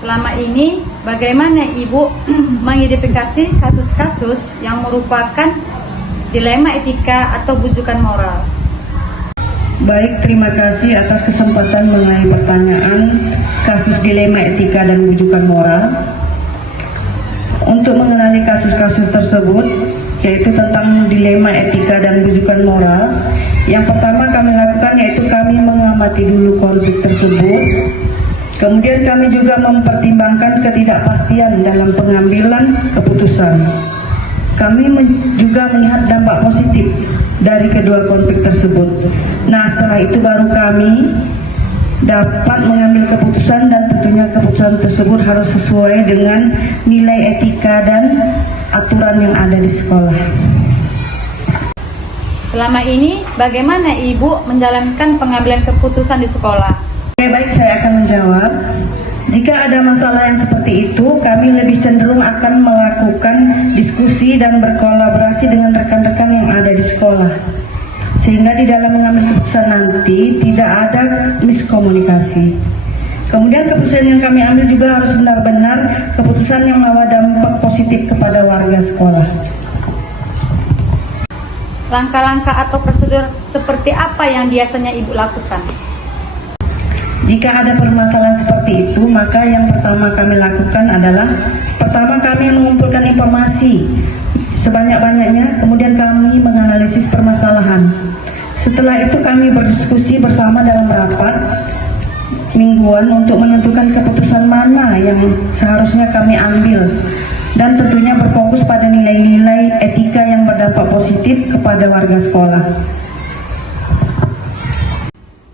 Selama ini, bagaimana Ibu mengidentifikasi kasus-kasus yang merupakan dilema etika atau bujukan moral? Baik, terima kasih atas kesempatan mengenai pertanyaan kasus dilema etika dan bujukan moral. Untuk mengenali kasus-kasus tersebut, yaitu tentang dilema etika dan bujukan moral, yang pertama kami lakukan yaitu kami mengamati dulu konflik tersebut. Kemudian kami juga mempertimbangkan ketidakpastian dalam pengambilan keputusan. Kami juga melihat dampak positif dari kedua konflik tersebut. Nah, setelah itu baru kami dapat mengambil keputusan, dan tentunya keputusan tersebut harus sesuai dengan nilai etika dan aturan yang ada di sekolah. Selama ini, bagaimana Ibu menjalankan pengambilan keputusan di sekolah? Oke, baik, saya akan menjawab. Jika ada masalah yang seperti itu, kami lebih cenderung akan melakukan diskusi dan berkolaborasi dengan rekan-rekan yang ada di sekolah, sehingga di dalam mengambil keputusan nanti tidak ada miskomunikasi. Kemudian keputusan yang kami ambil juga harus benar-benar keputusan yang membawa dampak positif kepada warga sekolah. Langkah-langkah atau prosedur seperti apa yang biasanya Ibu lakukan? Jika ada permasalahan seperti itu, maka yang pertama kami lakukan adalah pertama kami mengumpulkan informasi sebanyak-banyaknya, kemudian kami menganalisis permasalahan. Setelah itu kami berdiskusi bersama dalam rapat mingguan untuk menentukan keputusan mana yang seharusnya kami ambil, dan tentunya berfokus pada nilai-nilai etika yang berdampak positif kepada warga sekolah.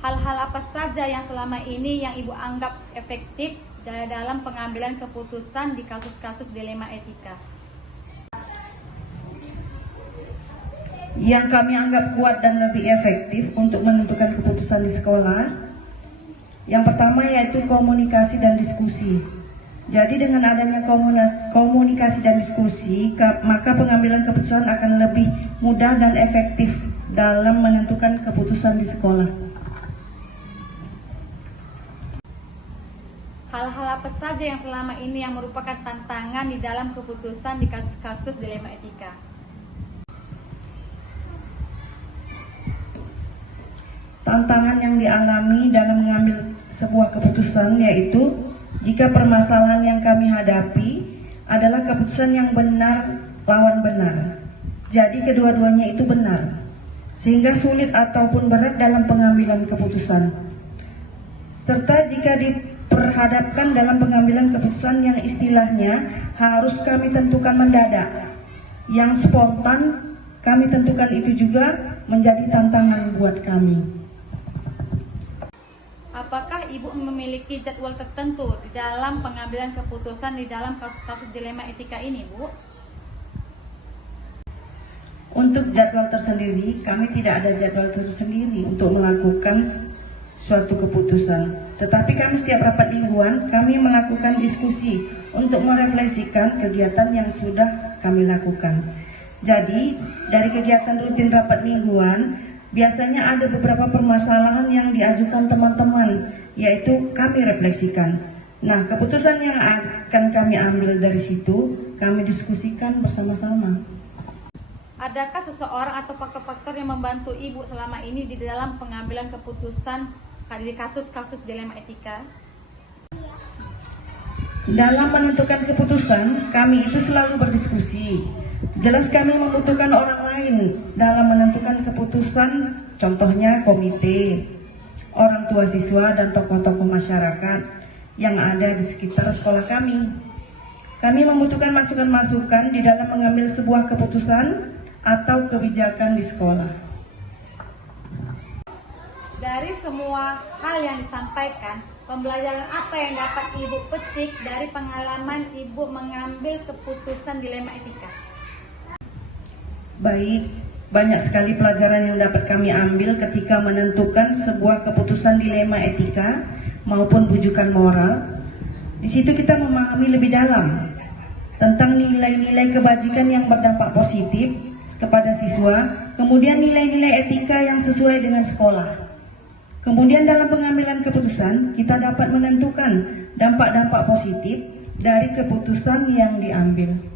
Hal-hal apa saja yang selama ini yang Ibu anggap efektif dalam pengambilan keputusan di kasus-kasus dilema etika? Yang kami anggap kuat dan lebih efektif untuk menentukan keputusan di sekolah, yang pertama yaitu komunikasi dan diskusi. Jadi dengan adanya komunikasi dan diskusi, maka pengambilan keputusan akan lebih mudah dan efektif dalam menentukan keputusan di sekolah. Hal-hal apa saja yang selama ini yang merupakan tantangan di dalam keputusan di kasus-kasus dilema etika? Tantangan yang dialami dalam mengambil sebuah keputusan yaitu jika permasalahan yang kami hadapi adalah keputusan yang benar lawan benar. Jadi kedua-duanya itu benar, sehingga sulit ataupun berat dalam pengambilan keputusan. Serta jika diperhadapkan dalam pengambilan keputusan yang istilahnya harus kami tentukan mendadak, yang spontan kami tentukan, itu juga menjadi tantangan buat kami. Apakah Ibu memiliki jadwal tertentu di dalam pengambilan keputusan di dalam kasus-kasus dilema etika ini, Bu? Untuk jadwal tersendiri, kami tidak ada jadwal tersendiri untuk melakukan suatu keputusan. Tetapi kami setiap rapat mingguan, kami melakukan diskusi untuk merefleksikan kegiatan yang sudah kami lakukan. Jadi, dari kegiatan rutin rapat mingguan, biasanya ada beberapa permasalahan yang diajukan teman-teman, yaitu kami refleksikan. Nah, keputusan yang akan kami ambil dari situ, kami diskusikan bersama-sama. Adakah seseorang atau faktor-faktor yang membantu Ibu selama ini di dalam pengambilan keputusan di kasus-kasus dilema etika? Dalam menentukan keputusan, kami itu selalu berdiskusi. Jelas kami membutuhkan orang lain dalam menentukan keputusan, contohnya komite, orang tua siswa, dan tokoh-tokoh masyarakat. yang ada di sekitar sekolah kami. Kami membutuhkan masukan-masukan di dalam mengambil sebuah keputusan atau kebijakan di sekolah. Dari semua hal yang disampaikan, pembelajaran apa yang dapat Ibu petik dari pengalaman Ibu mengambil keputusan dilema etika? Baik, banyak sekali pelajaran yang dapat kami ambil ketika menentukan sebuah keputusan dilema etika maupun bujukan moral. Di situ kita memahami lebih dalam tentang nilai-nilai kebajikan yang berdampak positif kepada siswa, kemudian nilai-nilai etika yang sesuai dengan sekolah. Kemudian dalam pengambilan keputusan, kita dapat menentukan dampak-dampak positif dari keputusan yang diambil.